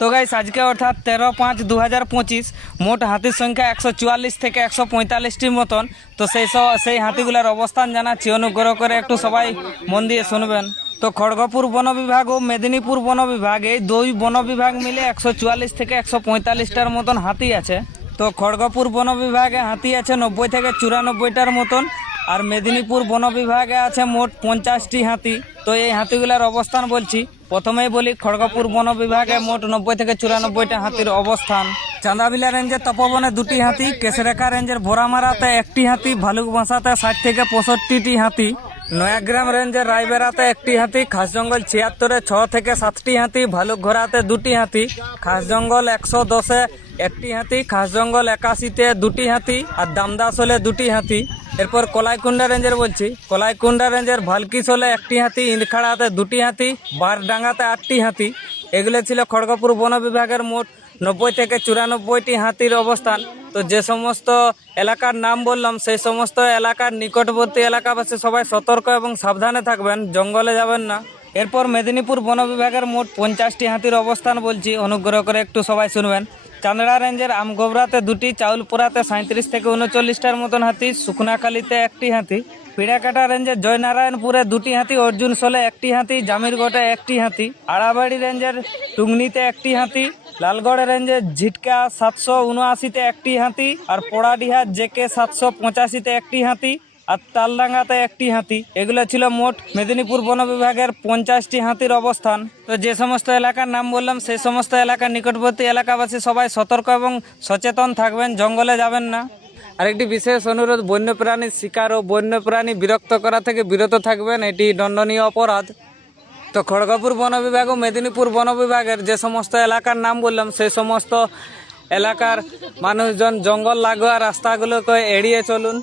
তো গাইস আজকে অর্থাৎ 13/5/2025 মোট হাতির সংখ্যা 144 থেকে 145টির মতন। তো সেই হাতিগুলোর অবস্থান জানাচ্ছি, অনুগ্রহ করে একটু সবাই মন দিয়ে শুনবেন। তো খড়গপুর বন বিভাগ ও মেদিনীপুর বন বিভাগ, এই দুই বন বিভাগ মিলে 144 থেকে 145টার মতন হাতি আছে। তো খড়গপুর বন বিভাগে হাতি আছে 90 থেকে 94টার মতন, আর মেদিনীপুর বন বিভাগে আছে মোট 50টি হাতি। তো এই হাতিগুলোর অবস্থান বলছি। প্রথমেই বলি, খড়গপুর বন বিভাগে মোট 90 থেকে 94টা হাতির অবস্থান। চাঁদাবিলা রেঞ্জের তপবনে 2টি হাতি, কেশরেখা রেঞ্জের ভোরামারাতে 1টি হাতি, ভালুকবাসাতে 60 থেকে 65টি হাতি, নয়াগ্রাম রেঞ্জের রায়বেড়াতে 1টি হাতি, খাসজঙ্গল 76-এ 6 থেকে 7টি হাতি, ভালুকঘোড়াতে 2টি হাতি, খাসজঙ্গল 110-এ 1টি হাতি, খাসজঙ্গল 81-তে 2টি হাতি, আর দামদাসলে 2টি হাতি। এরপর কলাইকুণ্ডা রেঞ্জের বলছি, কলাইকুণ্ডা রেঞ্জের ভালকিসলে 1টি হাতি, ইন্দখাড়াতে 2টি হাতি, বারডাঙ্গাতে 8টি হাতি। এগুলো ছিল খড়গপুর বন বিভাগের মোট 90 থেকে 94টি হাতির অবস্থান। তো যে সমস্ত এলাকার নাম বললাম, সেই সমস্ত এলাকার নিকটবর্তী এলাকাবাসী সবাই সতর্ক এবং সাবধানে থাকবেন, জঙ্গলে যাবেন না। এরপর মেদিনীপুর বন বিভাগের মোট 50টি হাতির অবস্থান বলছি, অনুগ্রহ করে একটু সবাই শুনবেন। চান্দড়া রেঞ্জের আমগোবরাতে 2টি, চাউলপুরাতে 37 থেকে 39টার মতন হাতি, শুকনাখালীতে 1টি হাতি, পিড়াকাটা রেঞ্জের জয়নারায়ণপুরে 2টি হাতি, অর্জুনশোলে 1টি হাতি, জামিরগড়ে 1টি হাতি, আড়াবাড়ি রেঞ্জের টুংনিতে 1টি হাতি, লালগড় রেঞ্জের ঝিটকা 779-তে 1টি হাতি, আর পোড়াডিহা জেকে 785-তে 1টি হাতি, আর তালডাঙ্গাতে 1টি হাতি। এগুলো ছিল মোট মেদিনীপুর বন বিভাগের 50টি হাতির অবস্থান। তো যে সমস্ত এলাকার নাম বললাম, সেই সমস্ত এলাকার নিকটবর্তী এলাকাবাসী সবাই সতর্ক এবং সচেতন থাকবেন, জঙ্গলে যাবেন না। আরেকটি বিশেষ অনুরোধ, বন্যপ্রাণীর শিকার ও বন্যপ্রাণী বিরক্ত করা থেকে বিরত থাকবেন, এটি দণ্ডনীয় অপরাধ। তো খড়গপুর বন বিভাগ ও মেদিনীপুর বন বিভাগের যে সমস্ত এলাকার নাম বললাম, সেই সমস্ত এলাকার মানুষজন জঙ্গল লাগোয়া রাস্তাগুলোকে এড়িয়ে চলুন।